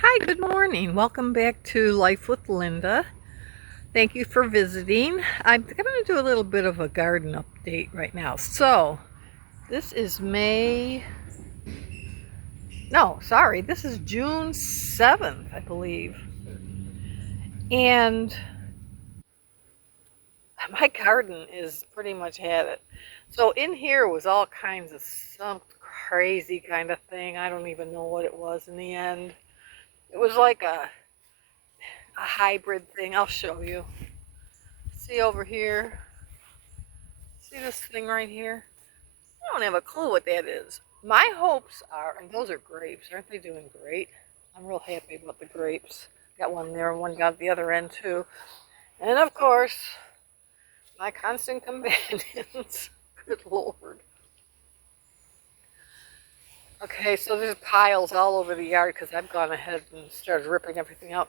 Hi, good morning. Welcome back to Life with Linda. Thank you for visiting. I'm going to do a little bit of a garden update right now. So, this is this is June 7th, I believe. And my garden is pretty much had it. So, in here was all kinds of some crazy kind of thing. I don't even know what it was in the end. It was like a hybrid thing. I'll show you. See over here? See this thing right here? I don't have a clue what that is. My hopes are, and those are grapes. Aren't they doing great? I'm real happy about the grapes. Got one there and one got at the other end too. And of course, my constant companions. Good Lord. Okay, so there's piles all over the yard because I've gone ahead and started ripping everything out.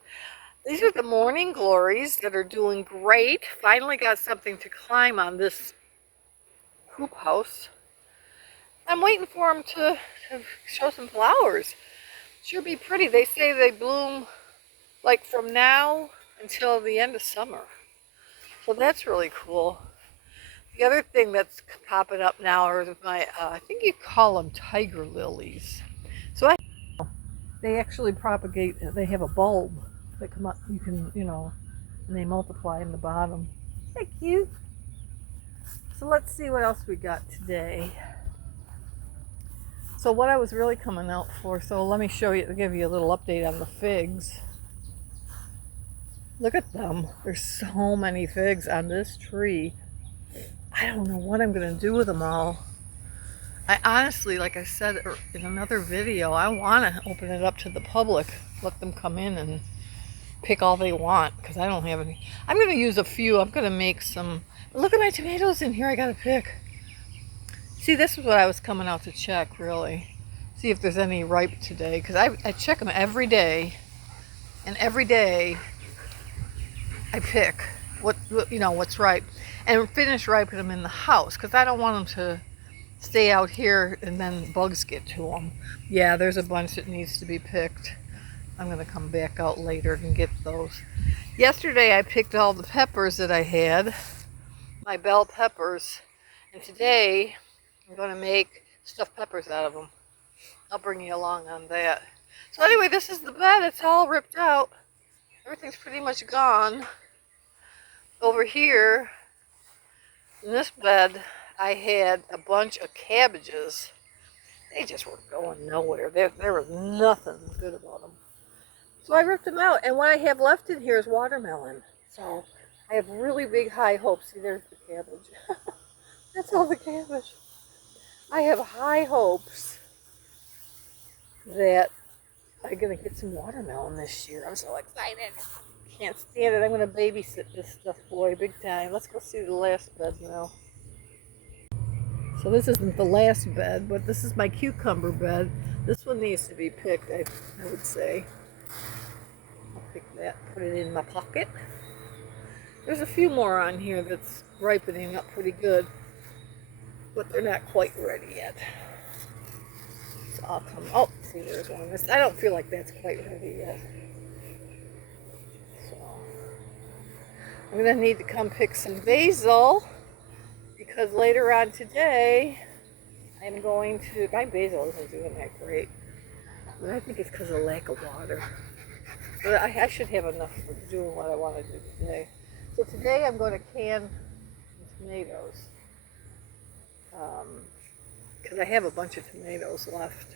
These are the morning glories that are doing great. Finally got something to climb on this hoop house. I'm waiting for them to show some flowers. Sure be pretty. They say they bloom like from now until the end of summer. So that's really cool. The other thing that's popping up now are my, I think you call them tiger lilies. So they actually propagate, they have a bulb that come up, you can, and they multiply in the bottom. They're cute. So let's see what else we got today. So what I was really coming out for, so let me show you, give you a little update on the figs. Look at them. There's so many figs on this tree. I don't know what I'm going to do with them all. I honestly, like I said in another video, I want to open it up to the public. Let them come in and pick all they want because I don't have any. I'm going to use a few. I'm going to make some. Look at my tomatoes in here I got to pick. See, this is what I was coming out to check, really. See if there's any ripe today because I check them every day. And every day I pick what's ripe and finish ripening them in the house because I don't want them to stay out here and then bugs get to them. Yeah, there's a bunch that needs to be picked. I'm going to come back out later and get those. Yesterday I picked all the peppers that I had, my bell peppers, and today I'm going to make stuffed peppers out of them. I'll bring you along on that. So anyway, this is the bed. It's all ripped out. Everything's pretty much gone. Over here, in this bed, I had a bunch of cabbages. They just were going nowhere. There was nothing good about them. So I ripped them out, and what I have left in here is watermelon. So I have really big high hopes. See, there's the cabbage. That's all the cabbage. I have high hopes that I'm going to get some watermelon this year. I'm so excited. Can't stand it. I'm going to babysit this stuff, boy, big time. Let's go see the last bed now. So this isn't the last bed, but this is my cucumber bed. This one needs to be picked, I would say. I'll pick that, put it in my pocket. There's a few more on here that's ripening up pretty good, but they're not quite ready yet. So I'll come, oh, see there's one. I don't feel like that's quite ready yet. So I'm gonna need to come pick some basil because later on today I'm going to, my basil isn't doing that great, but I think it's because of lack of water. But I should have enough for doing what I want to do today. So today I'm going to can tomatoes because I have a bunch of tomatoes left.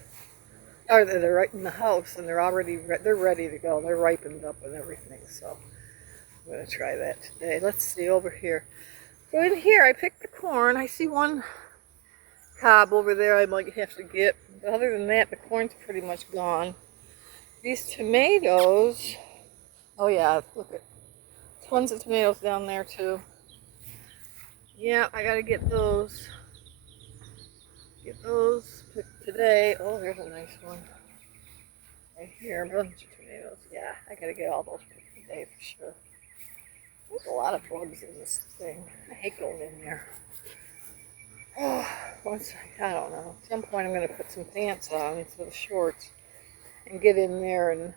Or they're right in the house and they're ready to go. They're ripened up and everything. So I'm going to try that today. Let's see over here. So in here I picked the corn. I see one cob over there I might have to get. But other than that, the corn's pretty much gone. These tomatoes, oh yeah, look at tons of tomatoes down there too. Yeah, I gotta get those. Get those picked today. Oh, there's a nice one. Right here, a bunch of tomatoes. Yeah, I gotta get all those picked today for sure. There's a lot of bugs in this thing. I hate going in there. Oh, I don't know. At some point I'm gonna put some pants on instead of shorts and get in there and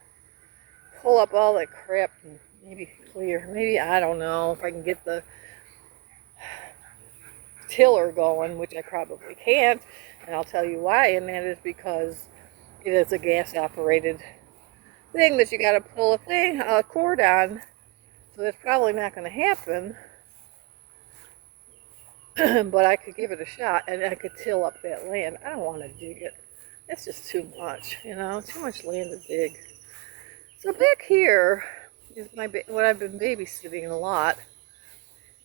pull up all that crap and maybe clear. Maybe, I don't know, if I can get the tiller going, which I probably can't. And I'll tell you why, and that is because it is a gas-operated thing that you got to pull a cord on. So that's probably not going to happen. But I could give it a shot, and I could till up that land. I don't want to dig it. It's just too much, you know, too much land to dig. So back here is what I've been babysitting a lot.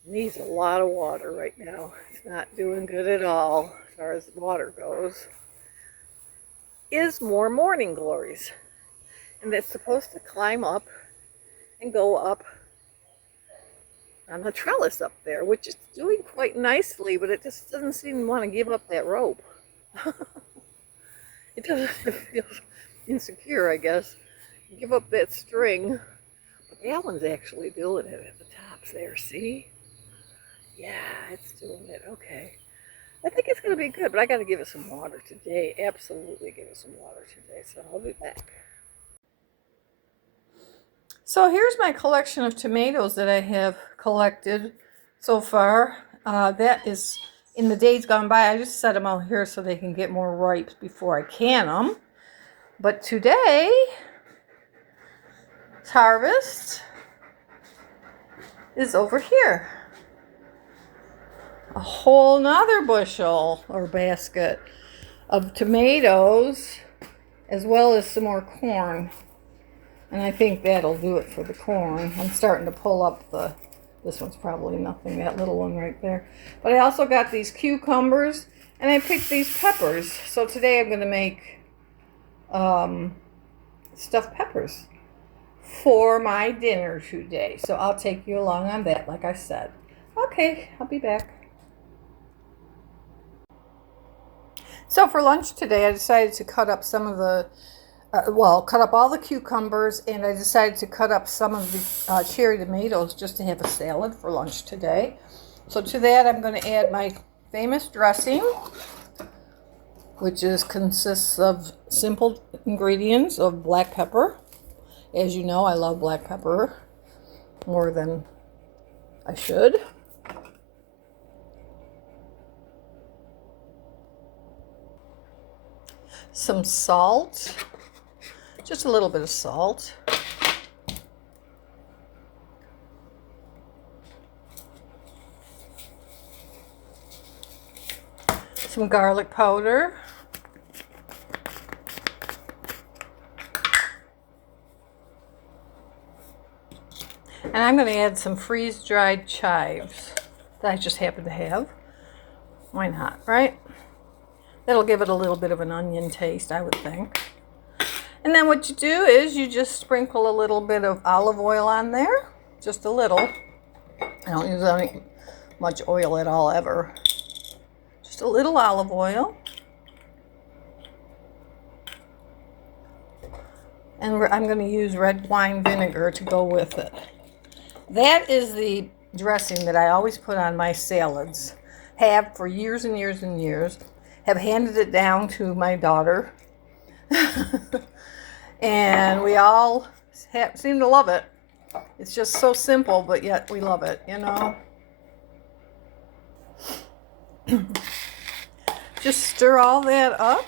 It needs a lot of water right now. It's not doing good at all as far as water goes. Is more morning glories. And it's supposed to climb up and go up on the trellis up there, which is doing quite nicely, but it just doesn't seem to want to give up that rope. It doesn't feel insecure, I guess. Give up that string. But that one's actually doing it at the tops there, see? Yeah, it's doing it. Okay. I think it's going to be good, but I got to give it some water today. Absolutely give it some water today, so I'll be back. So here's my collection of tomatoes that I have collected so far. That is in the days gone by. I just set them out here so they can get more ripe before I can them. But today, harvest is over here. A whole nother bushel or basket of tomatoes, as well as some more corn. And I think that'll do it for the corn. I'm starting to pull up this one's probably nothing, that little one right there. But I also got these cucumbers, and I picked these peppers. So today I'm going to make stuffed peppers for my dinner today. So I'll take you along on that, like I said. Okay, I'll be back. So for lunch today, I decided to cut up some of the cut up all the cucumbers, and I decided to cut up some of the cherry tomatoes just to have a salad for lunch today. So to that, I'm going to add my famous dressing, which consists of simple ingredients of black pepper. As you know, I love black pepper more than I should. Some salt. Just a little bit of salt. Some garlic powder. And I'm going to add some freeze-dried chives that I just happen to have. Why not, right? That'll give it a little bit of an onion taste, I would think. And then what you do is you just sprinkle a little bit of olive oil on there. Just a little. I don't use much oil at all, ever. Just a little olive oil. And I'm going to use red wine vinegar to go with it. That is the dressing that I always put on my salads. Have for years and years and years. Have handed it down to my daughter. And we all seem to love it. It's just so simple, but yet we love it, you know. Just stir all that up.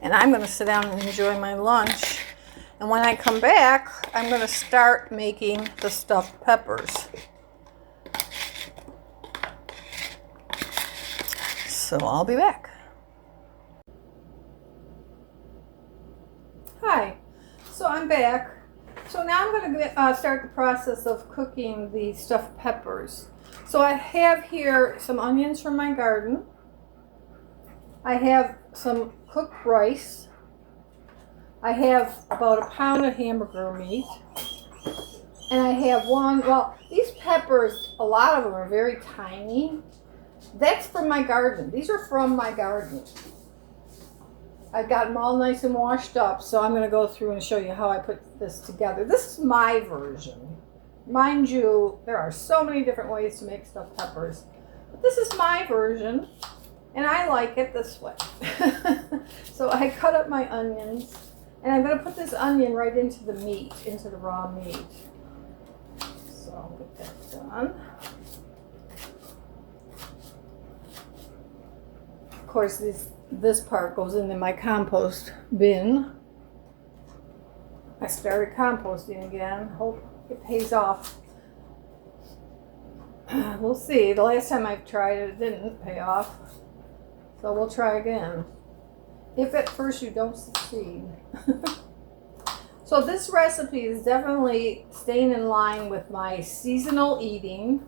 And I'm going to sit down and enjoy my lunch. And when I come back, I'm going to start making the stuffed peppers. So I'll be back. Hi, so I'm back. So now I'm going to start the process of cooking the stuffed peppers. So I have here some onions from my garden. I have some cooked rice. I have about a pound of hamburger meat. And I have these peppers, a lot of them are very tiny. That's from my garden. These are from my garden. I've got them all nice and washed up, so I'm going to go through and show you how I put this together. This is my version. Mind you, there are so many different ways to make stuffed peppers. But this is my version, and I like it this way. So I cut up my onions, And I'm going to put this onion right into the meat, into the raw meat. So I'll get that done. Of course, this part goes into my compost bin. I started composting again. Hope it pays off. We'll see. The last time I've tried it, it didn't pay off. So we'll try again. If at first you don't succeed. So this recipe is definitely staying in line with my seasonal eating.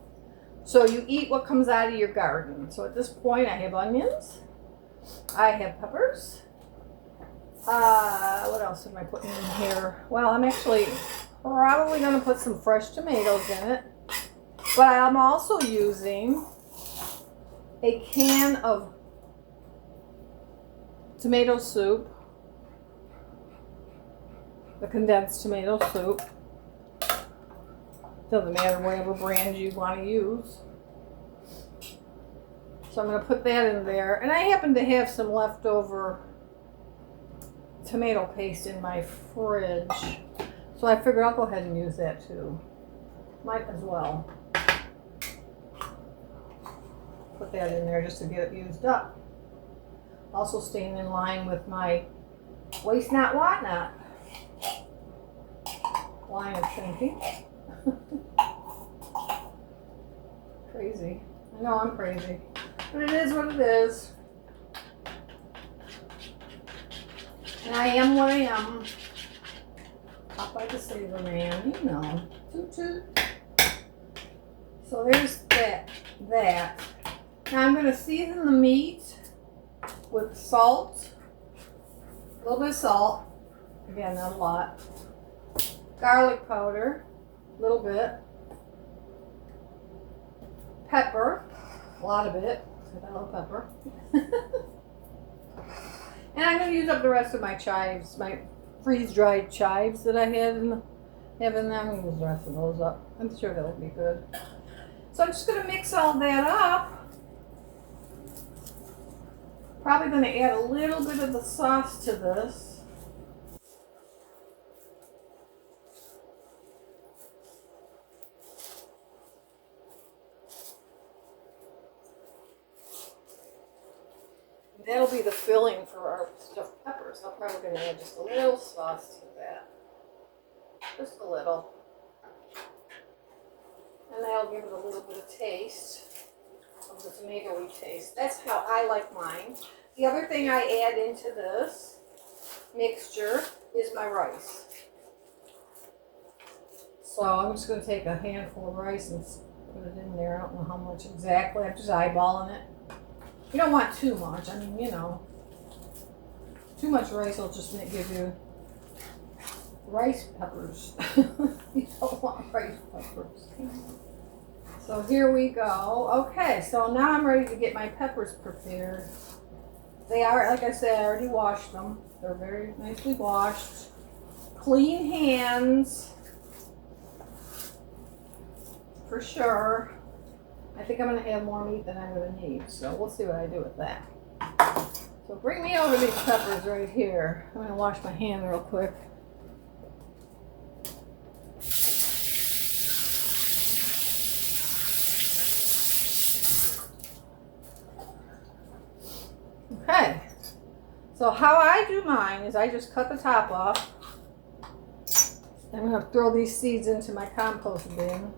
So you eat what comes out of your garden. So at this point I have onions. I have peppers. What else am I putting in here? Well, I'm actually probably going to put some fresh tomatoes in it. But I'm also using a can of tomato soup, the condensed tomato soup. Doesn't matter whatever brand you want to use. So I'm going to put that in there. And I happen to have some leftover tomato paste in my fridge. So I figured I'll go ahead and use that too. Might as well. Put that in there just to get it used up. Also staying in line with my waste not, want not line of thinking. Crazy. I know I'm crazy. But it is what it is. And I am what I am. Popeye the Sailor Man, you know. Toot toot. So there's that. Now I'm going to season the meat with salt, a little bit of salt, again not a lot, garlic powder, a little bit, pepper, a lot of it, because I love pepper, and I'm going to use up the rest of my chives, my freeze-dried chives that I have in them. I'm going to use the rest of those up. I'm sure that'll be good. So I'm just going to mix all that up. Probably going to add a little bit of the sauce to this. That'll be the filling for our stuffed peppers. I'm probably going to add just a little sauce to that. Just a little. And that'll give it a little bit of taste. Of the tomatoey taste. That's how I like mine. The other thing I add into this mixture is my rice. So I'm just going to take a handful of rice and put it in there. I don't know how much exactly. I'm just eyeballing it. You don't want too much. I mean, you know, too much rice will just give you rice peppers. You don't want rice peppers. So here we go. Okay, so now I'm ready to get my peppers prepared. They are, like I said, I already washed them. They're very nicely washed. Clean hands. For sure. I think I'm going to have more meat than I'm going to need. So we'll see what I do with that. So bring me over these peppers right here. I'm going to wash my hand real quick. Okay, so how I do mine is I just cut the top off. I'm going to throw these seeds into my compost bin.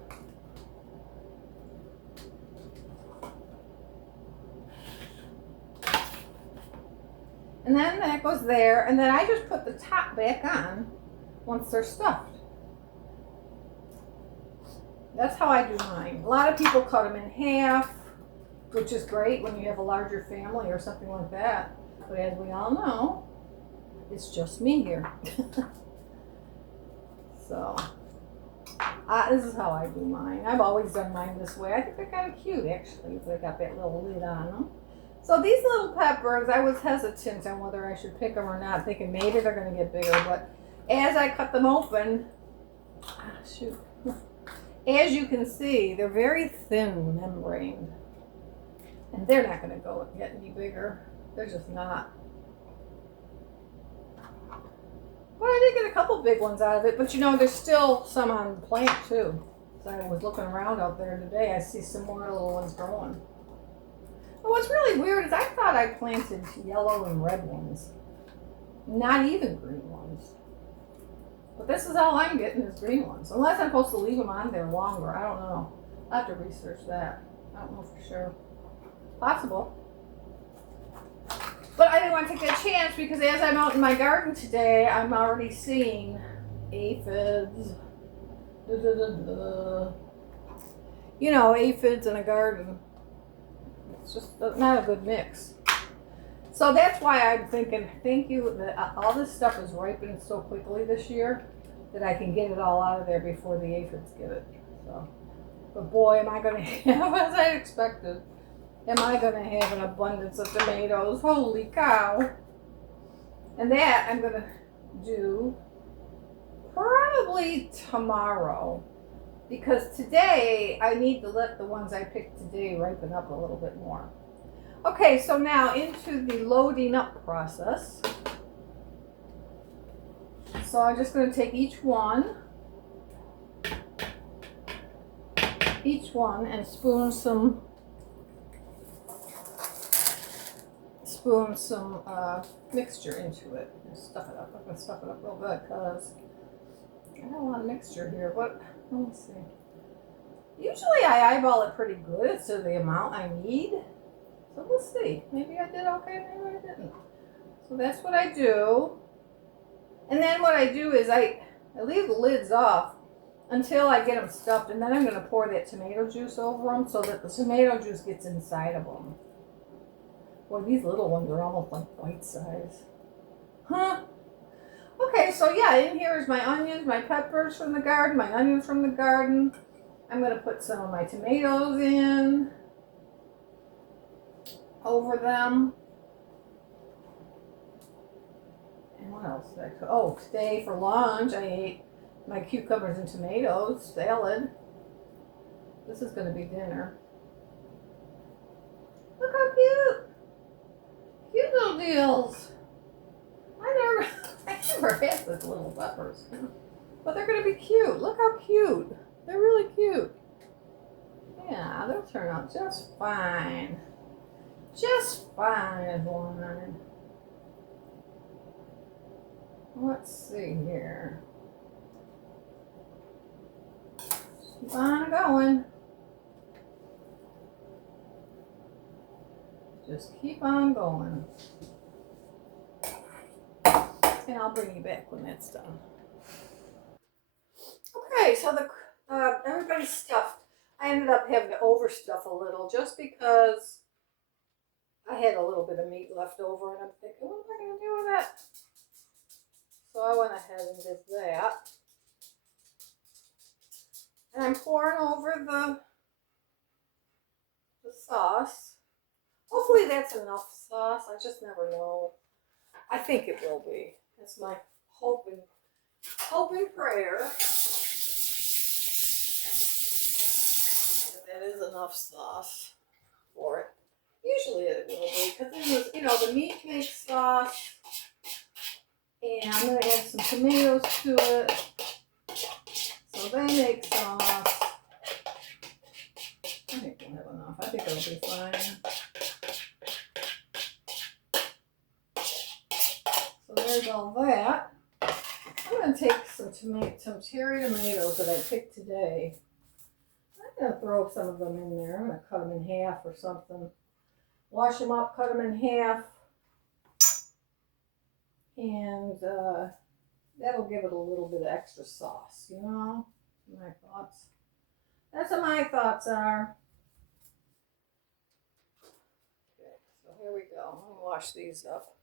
And then that goes there, and then I just put the top back on once they're stuffed. That's how I do mine. A lot of people cut them in half, which is great when you have a larger family or something like that. But as we all know, it's just me here. So, this is how I do mine. I've always done mine this way. I think they're kind of cute, actually. They got that little lid on them. So these little peppers, I was hesitant on whether I should pick them or not, thinking maybe they're going to get bigger. But as I cut them open, as you can see, they're very thin membraned. And they're not going to get any bigger. They're just not. big ones out of it, but you know, there's still some on the plant too. So I was looking around out there today, I see some more little ones growing. But what's really weird is I thought I planted yellow and red ones, not even green ones. But this is all I'm getting is green ones, unless I'm supposed to leave them on there longer. I don't know. I'll have to research that. I don't know for sure. Possible. But I didn't want to take that chance because as I'm out in my garden today, I'm already seeing aphids. You know, aphids in a garden. It's just not a good mix. So that's why I'm thinking, thank you, that all this stuff is ripening so quickly this year that I can get it all out of there before the aphids get it. So, but boy, am I going to have, as I expected, am I going to have an abundance of tomatoes. Holy cow. And that I'm going to do probably tomorrow. Because today, I need to let the ones I picked today ripen up a little bit more. Okay, so now into the loading up process. So I'm just going to take each one and spoon some mixture into it. And stuff it up. I'm going to stuff it up real good because I got a lot of mixture here. But let's see. Usually I eyeball it pretty good as to the amount I need. So we'll see. Maybe I did okay, maybe I didn't. So that's what I do. And then what I do is I leave the lids off until I get them stuffed, and then I'm going to pour that tomato juice over them so that the tomato juice gets inside of them. Boy, these little ones are almost like bite size. Huh? Okay, so yeah, in here is my onions, my peppers from the garden, my onions from the garden. I'm going to put some of my tomatoes in over them. And what else did I cook? Oh, today for lunch I ate my cucumbers and tomatoes salad. This is going to be dinner. Look how cute. Cute little deals. I never had such little peppers. But they're going to be cute. Look how cute. They're really cute. Yeah, they'll turn out just fine. Just fine as one. Let's see here. Keep on going. Just keep on going. And I'll bring you back when that's done. Okay, so everybody's stuffed. I ended up having to overstuff a little just because I had a little bit of meat left over, and I'm thinking, what am I going to do with that? So I went ahead and did that. And I'm pouring over the sauce. Hopefully that's enough sauce. I just never know. I think it will be. That's my hope and prayer. And that is enough sauce for it. Usually it will be, because the meat makes sauce. And I'm going to add some tomatoes to it. So they make sauce. I think we'll have enough. I think it'll be fine. So there's all that. I'm going to take some cherry tomatoes that I picked today. I'm going to throw some of them in there. I'm going to cut them in half or something. Wash them up, cut them in half. And that'll give it a little bit of extra sauce, you know? My thoughts. That's what my thoughts are. Okay, so here we go. I'm going to wash these up.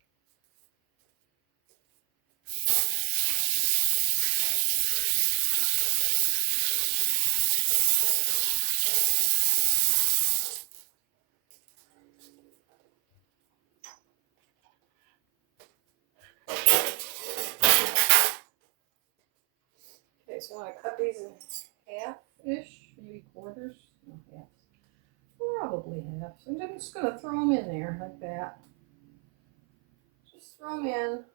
Okay, so I want to cut these in half-ish, maybe quarters. No, halves. Probably halves. I'm just going to throw them in there like that. Just throw them in.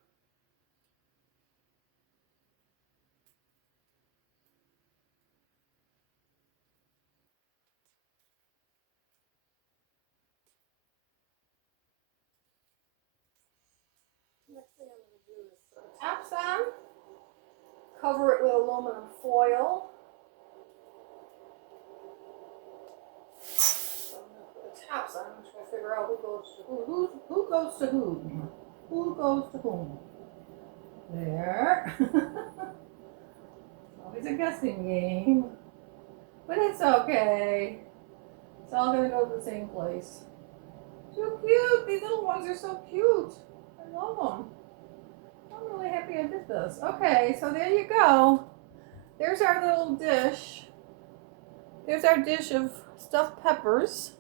Put the taps on. Cover it with aluminum foil. So I'm gonna put the taps on. I'm trying to figure out who goes to who. Who goes to whom? Who goes to whom? There. It's always a guessing game. But it's okay. It's all gonna go to the same place. So cute. These little ones are so cute. I love them. I'm really happy I did this. Okay, so there you go. There's our little dish. There's our dish of stuffed peppers.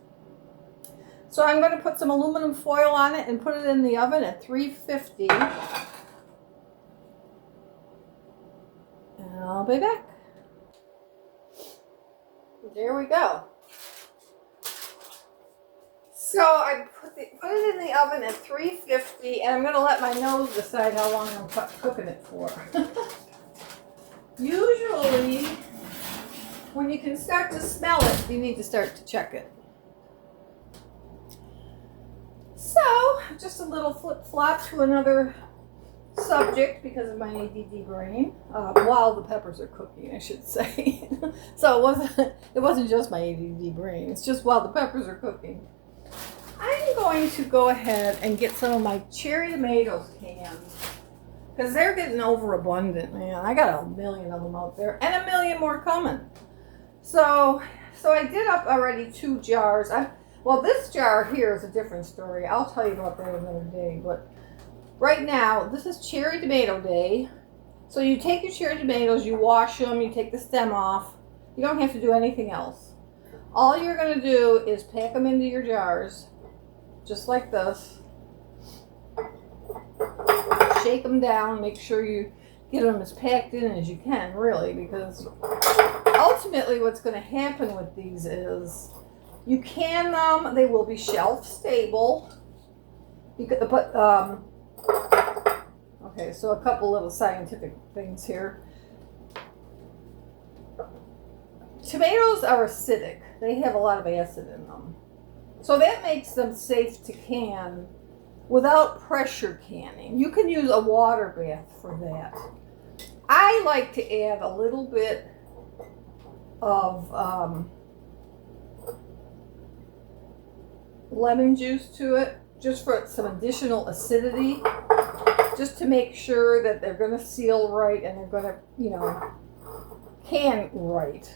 So I'm going to put some aluminum foil on it and put it in the oven at 350. And I'll be back. There we go. So I put it in the oven at 350, and I'm going to let my nose decide how long I'm cooking it for. Usually, when you can start to smell it, you need to start to check it. So, just a little flip-flop to another subject because of my ADD brain, while the peppers are cooking, I should say. So it wasn't just my ADD brain, it's just while the peppers are cooking. I'm going to go ahead and get some of my cherry tomatoes canned because they're getting overabundant, man. I got a million of them out there and a million more coming. So I did up already 2 jars. Well, this jar here is a different story. I'll tell you about that another day. But right now, this is cherry tomato day. So you take your cherry tomatoes, you wash them, you take the stem off. You don't have to do anything else. All you're going to do is pack them into your jars, just like this. Shake them down, make sure you get them as packed in as you can, really, because ultimately what's going to happen with these is you can them, they will be shelf stable. Okay, so a couple little scientific things here. Tomatoes are acidic. They have a lot of acid in them. So that makes them safe to can without pressure canning. You can use a water bath for that. I like to add a little bit of lemon juice to it, just for some additional acidity, just to make sure that they're going to seal right and they're going to, can right.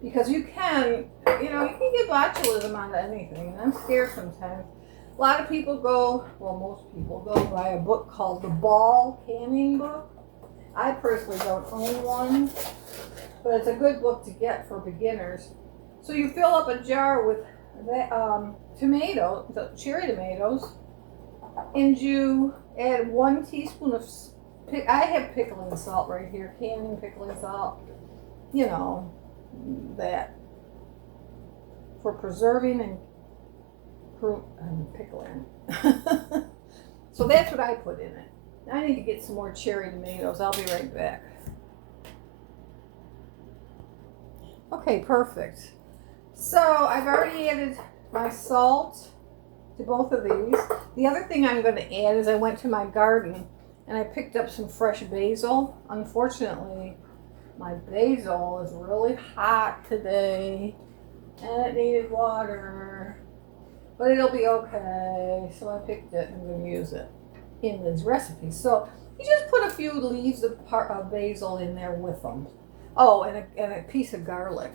Because you can get botulism out of anything, and I'm scared sometimes. A lot of people most people go buy a book called the Ball Canning Book. I personally don't own one, but it's a good book to get for beginners. So you fill up a jar with cherry tomatoes, and you add 1 teaspoon of, I have pickling salt right here, canning pickling salt, that for preserving and pickling. So that's what I put in it. I need to get some more cherry tomatoes. I'll be right back. Okay, perfect. So I've already added my salt to both of these. The other thing I'm going to add is I went to my garden and I picked up some fresh basil. Unfortunately, my basil is really hot today and it needed water, but it'll be okay. So I picked it and I'm going to use it in this recipe. So you just put a few leaves of basil in there with them. Oh, and a piece of garlic.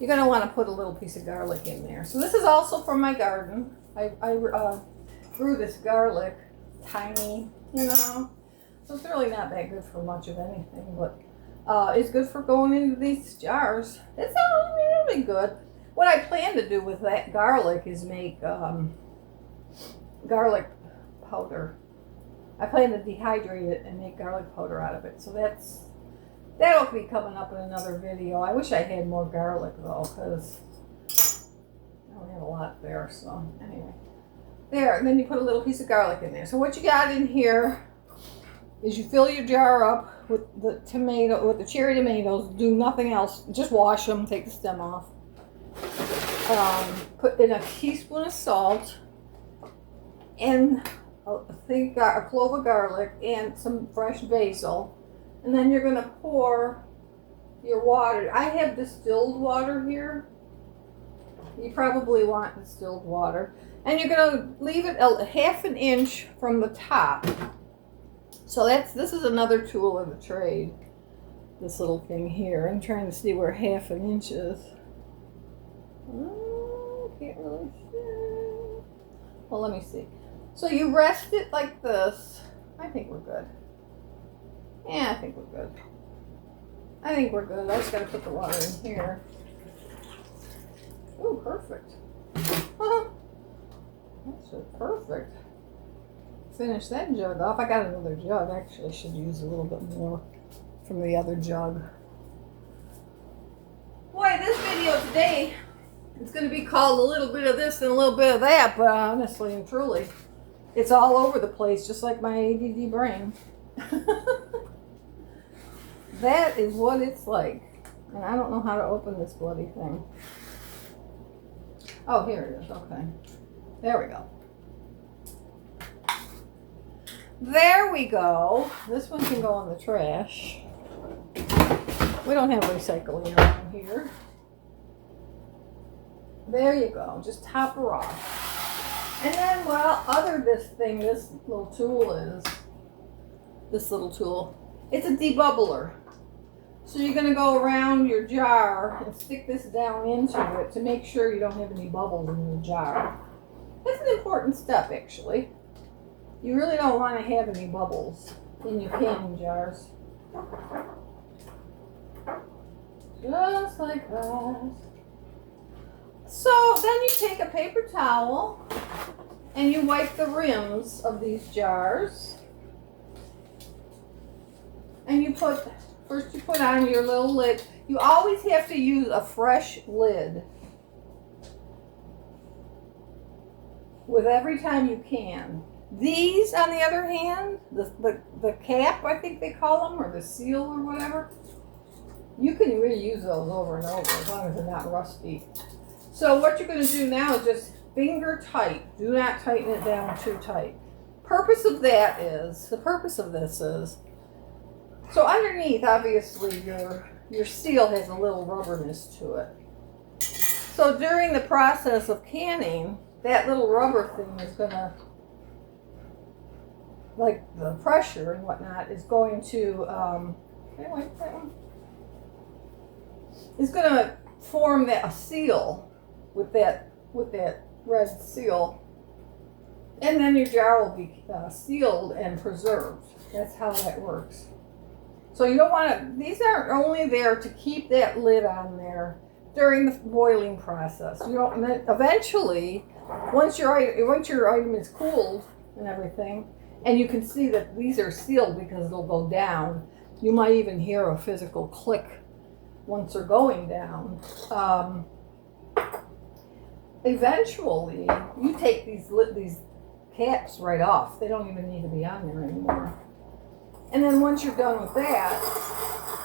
You're going to want to put a little piece of garlic in there. So this is also from my garden. I grew this garlic, tiny, so it's really not that good for much of anything, but it's good for going into these jars. It's really good. What I plan to do with that garlic is make garlic powder. I plan to dehydrate it and make garlic powder out of it. So that'll be coming up in another video. I wish I had more garlic though, because I don't have a lot there. So anyway, there. And then you put a little piece of garlic in there. So what you got in here is you fill your jar up with the cherry tomatoes. Do nothing else. Just wash them. Take the stem off. Put in a teaspoon of salt and a clove of garlic and some fresh basil. And then you're going to pour your water. I have distilled water here. You probably want distilled water. And you're going to leave it a half an inch from the top. So this is another tool of the trade. This little thing here. I'm trying to see where half an inch is. Oh, can't really see. Well, let me see. So you rest it like this. I think we're good. Yeah, I think we're good. I think we're good. I just gotta put the water in here. Oh, perfect. That's just perfect. Finish that jug off. I got another jug. Actually, I should use a little bit more from the other jug. Boy, this video today is going to be called a little bit of this and a little bit of that, but honestly and truly, it's all over the place, just like my ADD brain. That is what it's like. And I don't know how to open this bloody thing. Oh, here it is. Okay. There we go. There we go. This one can go in the trash. We don't have recycling around here. There you go. Just top her off. And then, well, this little tool is, this little tool, it's a debubbler. So you're going to go around your jar and stick this down into it to make sure you don't have any bubbles in your jar. That's an important step, actually. You really don't want to have any bubbles in your canning jars. Just like that. So then you take a paper towel and you wipe the rims of these jars. And you put on your little lid. You always have to use a fresh lid with every time you can. These, on the other hand, the cap, I think they call them, or the seal or whatever, you can reuse those over and over as long as they're not rusty. So what you're going to do now is just finger tight. Do not tighten it down too tight. The purpose of this is, so underneath, obviously, your seal has a little rubberness to it. So during the process of canning, that little rubber thing is going to, like the pressure and whatnot, is going to, is going to form a seal with that red seal. And then your jar will be sealed and preserved. That's how that works. So you don't want to, these are only there to keep that lid on there during the boiling process. You don't, eventually, once your item is cooled and everything, and you can see that these are sealed because they'll go down, you might even hear a physical click once they're going down. Eventually, you take these caps right off. They don't even need to be on there anymore. And then once you're done with that,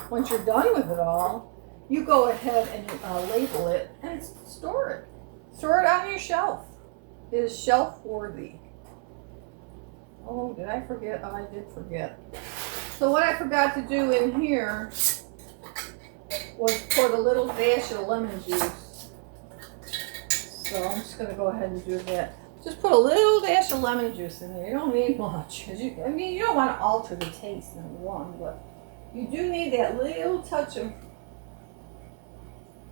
once you're done with it all, you go ahead and label it and store it. Store it on your shelf. It is shelf worthy. Oh, did I forget? Oh, I did forget. So what I forgot to do in here was pour a little dash of lemon juice. So I'm just going to go ahead and do that. Just put a little dash of lemon juice in there. You don't need much. You don't want to alter the taste, number one, but you do need that little touch of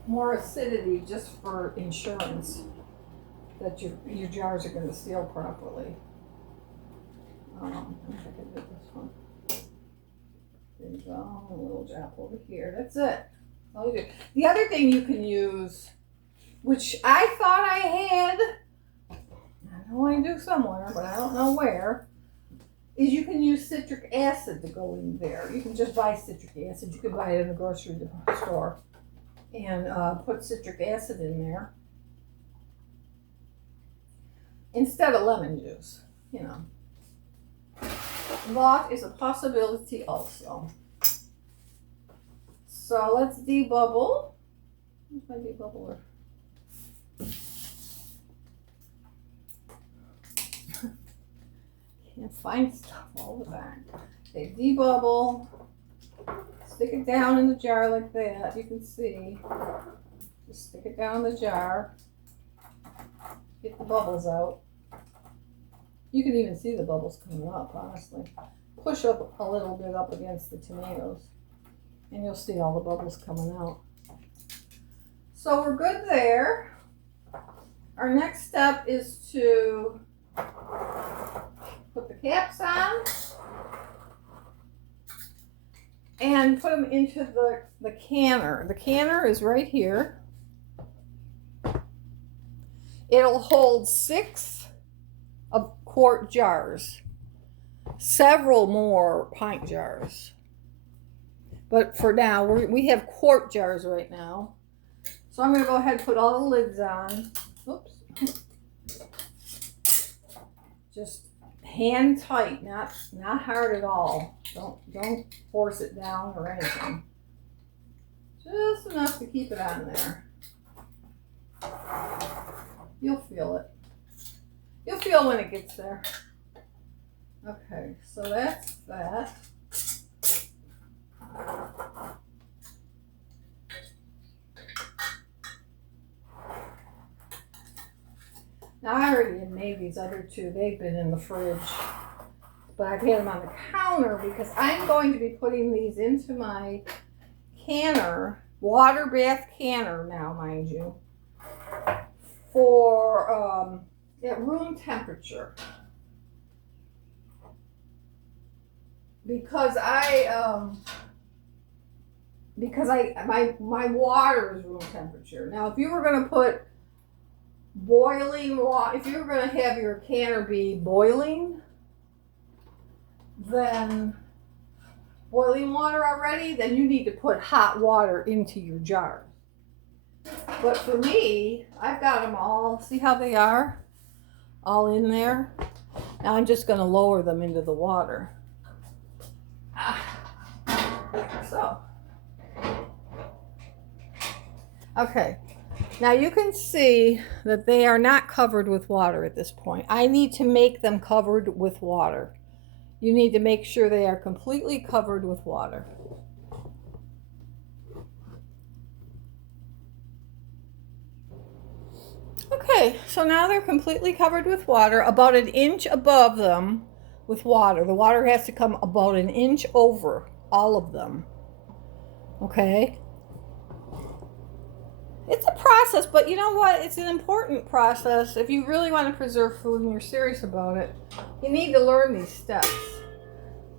more acidity just for insurance that your jars are going to seal properly. I think I did this one. There you go. A little drop over here. That's it. All you do. The other thing you can use, which I thought I had, I know I do somewhere, but I don't know where, is you can use citric acid to go in there. You can just buy citric acid. You can buy it in the grocery store and put citric acid in there instead of lemon juice, you know. That is a possibility also. So let's debubble. Where's my debubbler? can't find stuff all the time. They debubble. Stick it down in the jar like that. You can see. Just stick it down in the jar. Get the bubbles out. You can even see the bubbles coming up, honestly. Push up a little bit up against the tomatoes, and you'll see all the bubbles coming out. So we're good there. Our next step is to put the caps on and put them into the canner. The canner is right here. It'll hold 6 of quart jars, several more pint jars. But for now, we have quart jars right now. So I'm going to go ahead and put all the lids on. Oops. Just hand tight, not hard at all. Don't force it down or anything. Just enough to keep it on there. You'll feel it. You'll feel when it gets there. Okay, so that's that. Now I already had made these other two. They've been in the fridge, but I've had them on the counter because I'm going to be putting these into my canner, water bath canner now, mind you, for at room temperature. Because my water is room temperature. Now, if you were going to put boiling water, if you were going to have your canner be boiling, then boiling water already, then you need to put hot water into your jars. But for me, I've got them all, see how they are? All in there. Now I'm just going to lower them into the water. So. Okay. Now you can see that they are not covered with water at this point. I need to make them covered with water. You need to make sure they are completely covered with water. Okay, so now they're completely covered with water, about an inch above them with water. The water has to come about an inch over all of them. Okay? It's a process, but you know what? It's an important process. If you really want to preserve food and you're serious about it, you need to learn these steps.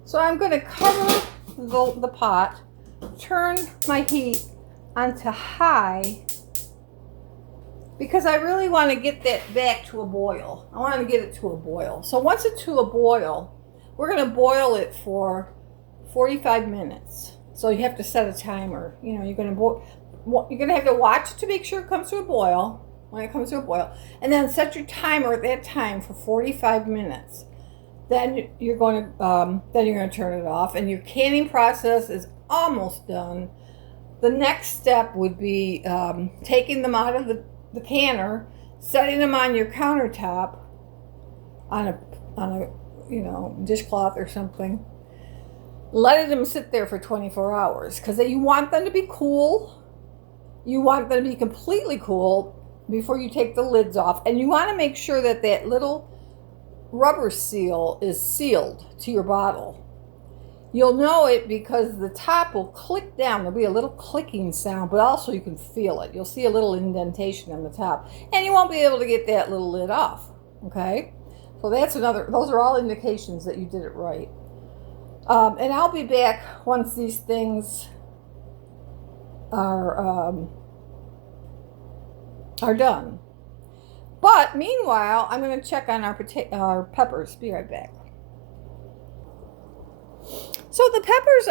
So I'm going to cover the pot, turn my heat onto high, because I really want to get that back to a boil. I want to get it to a boil. So once it's to a boil, we're going to boil it for 45 minutes. So you have to set a timer. You know, you're going to have to watch to make sure it comes to a boil, when it comes to a boil, and then set your timer at that time for 45 minutes. Then you're going to turn it off, and your canning process is almost done. The next step would be taking them out of the canner, setting them on your countertop on a dishcloth or something, letting them sit there for 24 hours, because you want them to be cool. You want them to be completely cool before you take the lids off, and you want to make sure that that little rubber seal is sealed to your bottle. You'll know it because the top will click down. There'll be a little clicking sound, but also you can feel it. You'll see a little indentation on the top, and you won't be able to get that little lid off. Okay, so those are all indications that you did it right. And I'll be back once these things are done. But meanwhile, I'm going to check on our peppers. Be right back. So the peppers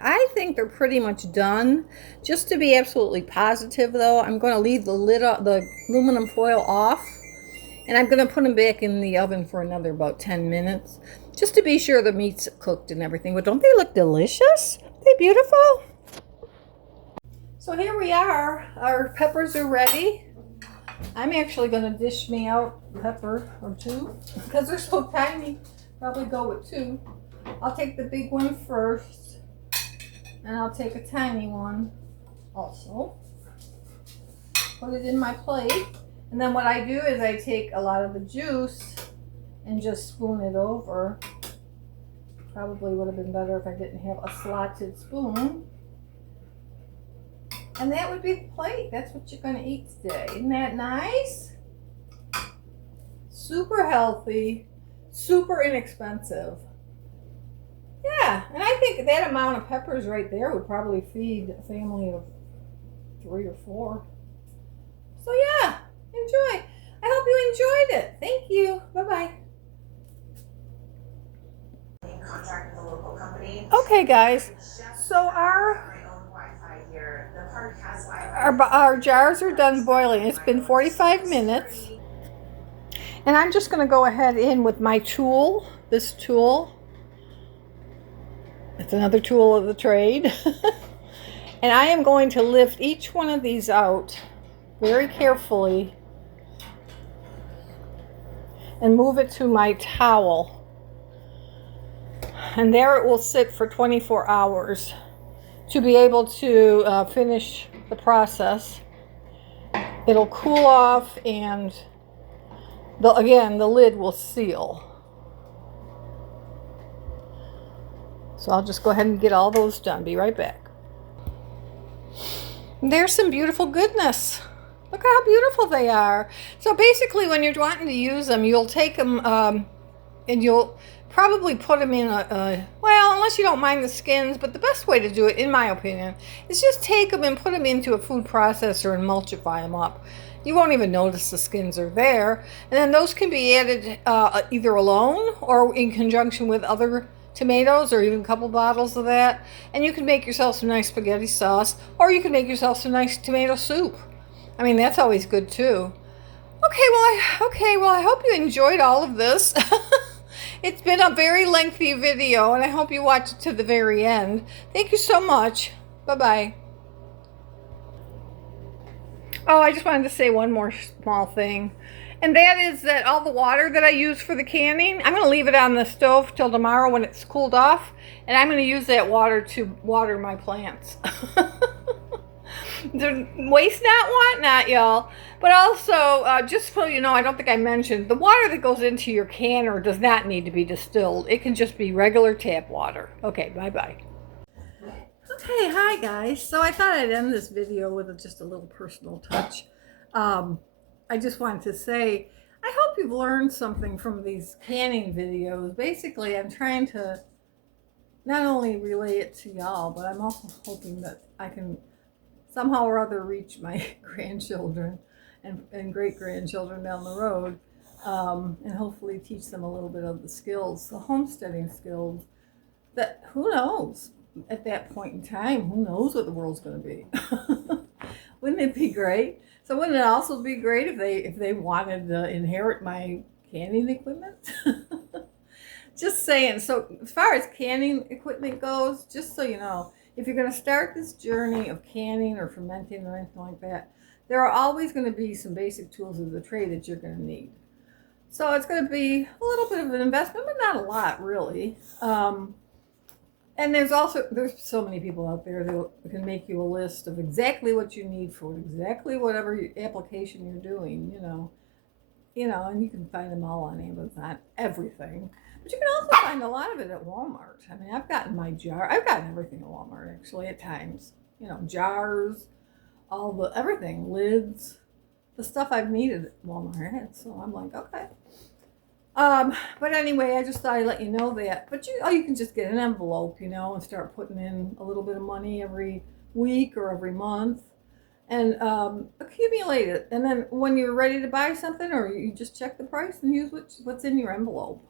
I think they're pretty much done. Just to be absolutely positive, though, I'm going to leave the lid, the aluminum foil off, and I'm going to put them back in the oven for another about 10 minutes, just to be sure the meat's cooked and everything. But don't they look delicious? Aren't they beautiful? So here we are. Our peppers are ready. I'm actually going to dish me out a pepper or two because they're so tiny. probably go with 2. I'll take the big one first, and I'll take a tiny one also. Put it in my plate, and then what I do is I take a lot of the juice and just spoon it over. Probably would have been better if I didn't have a slotted spoon. And that would be the plate. That's what you're going to eat today. Isn't that nice? Super healthy, super inexpensive. Yeah, and I think that amount of peppers right there would probably feed a family of 3 or 4. So yeah, enjoy. I hope you enjoyed it. Thank you. Bye-bye. Contract with a local company. Okay, guys. So our jars are done boiling. It's been 45 minutes. And I'm just going to go ahead in with my tool, this tool. It's another tool of the trade. And I am going to lift each one of these out very carefully and move it to my towel. And there it will sit for 24 hours to be able to finish the process. It'll cool off, and again, the lid will seal. So I'll just go ahead and get all those done. Be right back. There's some beautiful goodness. Look how beautiful they are. So basically, when you're wanting to use them, you'll take them and you'll probably put them in well, unless you don't mind the skins, but the best way to do it, in my opinion, is just take them and put them into a food processor and multiply them up. You won't even notice the skins are there. And then those can be added either alone or in conjunction with other tomatoes, or even a couple bottles of that. And you can make yourself some nice spaghetti sauce, or you can make yourself some nice tomato soup. I mean, that's always good too. Okay, well, I hope you enjoyed all of this. It's been a very lengthy video, and I hope you watch it to the very end. Thank you so much. Bye-bye. Oh, I just wanted to say one more small thing. And that is that all the water that I use for the canning, I'm going to leave it on the stove till tomorrow when it's cooled off. And I'm going to use that water to water my plants. Waste not, want not, y'all. But also, just so you know, I don't think I mentioned, the water that goes into your canner does not need to be distilled. It can just be regular tap water. Okay, bye-bye. Okay, hi guys. So I thought I'd end this video with just a little personal touch. I just wanted to say, I hope you've learned something from these canning videos. Basically, I'm trying to not only relay it to y'all, but I'm also hoping that I can somehow or other reach my grandchildren and great-grandchildren down the road, and hopefully teach them a little bit of the skills, the homesteading skills, that who knows, at that point in time, who knows what the world's going to be. Wouldn't it be great? So wouldn't it also be great if they wanted to inherit my canning equipment? Just saying. So as far as canning equipment goes, just so you know, if you're going to start this journey of canning or fermenting or anything like that, there are always going to be some basic tools of the trade that you're going to need. So it's going to be a little bit of an investment, but not a lot, really. And there's so many people out there that can make you a list of exactly what you need for exactly whatever application you're doing, you know, and you can find them all on Amazon, everything. But you can also find a lot of it at Walmart. I mean, I've gotten everything at Walmart, actually, at times. You know, jars, everything, lids, the stuff I've needed at Walmart. So I'm like, okay. But anyway, I just thought I'd let you know that. But you can just get an envelope, and start putting in a little bit of money every week or every month, and accumulate it. And then when you're ready to buy something, or you just check the price and use what's in your envelope.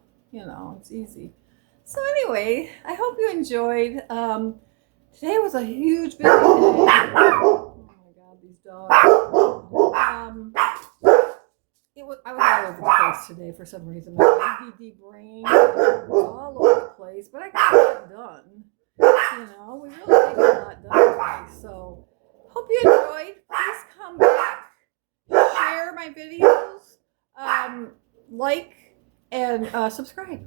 It's easy. So anyway, I hope you enjoyed. Today was a huge busy day. Oh my God, these dogs. I was all over the place today for some reason. My ADD brain was all over the place, but I got a lot done. We really did get a lot done today. So, hope you enjoyed. Please come back, share my videos, like, and subscribe.